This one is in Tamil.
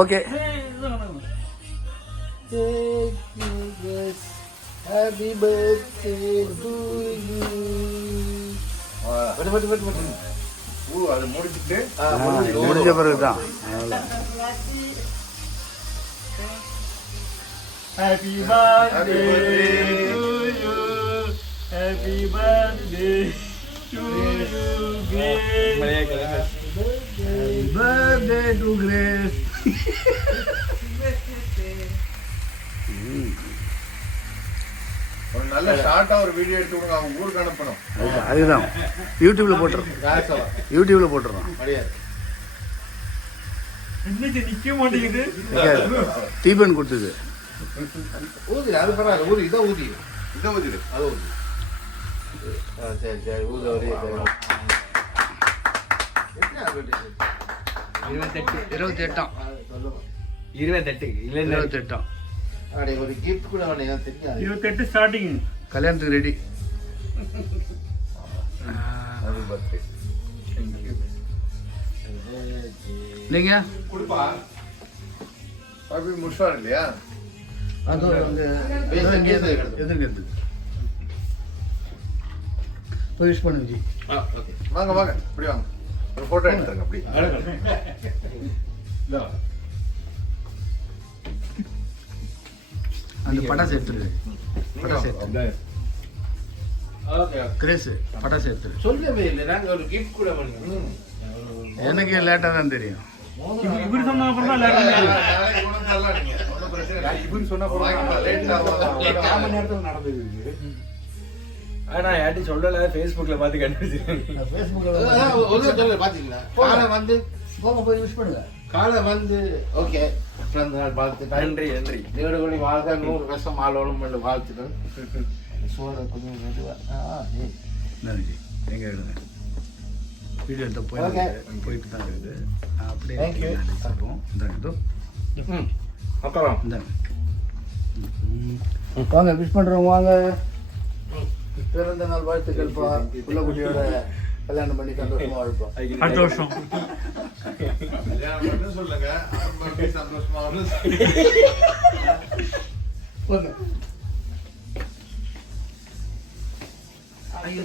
Okay. Happy birthday to you. அது முடிச்சிட்டு முடிஞ்ச பிறகுதான். Happy birthday to you. Happy birthday to you, Grace. Happy birthday to Grace. ஒரு நல்ல ஷார்ட்டா ஒரு வீடியோ எடுத்து கொடுங்க, அவங்க ஊருக்கு அனுப்பணும். அதுதான் யூடியூப்ல போட்டுறோம். யூடியூப்ல போட்டுறோம். இன்னைக்கு நிக்க மாட்டேங்குது. தீபன் கொடுத்தது. ஊதி அது பரவாயில்ல, ஊதி இதை ஊதி இதை ஊதிடு அதை ஊதி. சரி சரி ஊத ஒரு 28 அப்படியே ஒரு கிஃப்ட் கூட வேணும் தெரியாது. 28 ஸ்டார்டிங் கல்யாணத்துக்கு ரெடி. Happy birthday. நீங்க குடுப்பா ஹாப்பி முஷார் இல்லையா? அது வந்து எதிர்க்கிறது விஷ் பண்ணுங்க ஜி. வாங்க வாங்க இப்படி வாங்க, ஒரு போட்டோ எடுத்துருங்க அப்படி. அந்த பட்டாசு எடுத்துரு. பட்டாசு எடுத்துரு. கிரேஸ் பட்டாசு எடுத்துரு. சொல்லவே இல்லை, நாங்க ஒரு கிஃப்ட் கூட பண்ணுவோம். எனக்கு லேட்டா தான் தெரியும். இவரு சொன்னா அப்புறம் தான் லேட்டா நாளைக்கு கூட தரலாம் நீங்க, ஒன்றும் பிரச்சனை இல்லை. இவரு சொன்னா கூட லேட் ஆகும். காம நேரத்துல நடந்தது. ஆனா யார்ட்டி சொல்லல, ஃபேஸ்புக்ல பார்த்து கண்டுபிடிச்சிருக்கேன். ஃபேஸ்புக்ல பாத்தீங்களா? காலை வந்து போங்க போய் விஷ் பண்ணுங்க. காலை வந்து ஓகே பிறந்த நாள் வாழ்த்து. நன்றி நன்றி. நீடகொடி வாழ்க, 100 வருஷம் ஆளோடும் என்று வாழ்த்துக்கள். சோழ கொஞ்சம் மெதுவா. நன்றி. எங்க எடுங்க வீடியோ எடுத்து போயிட்டு தான் இருக்குது. அப்படியே தருவோம். இந்தாங்க அப்புறம் இந்தாங்க. வாங்க விஷ் பண்றோம். வாங்க. பிறந்த நாள் வாழ்த்துக்கள்ப்பா. புள்ளக்குட்டியோட கல்யாணம் பண்ணி சந்தோஷமா வாழ்ப்போம். அடுத்த வருஷம் கல்யாணம் மட்டும் சொல்லுங்க, ரொம்ப சந்தோஷமா வரும். ஐயோ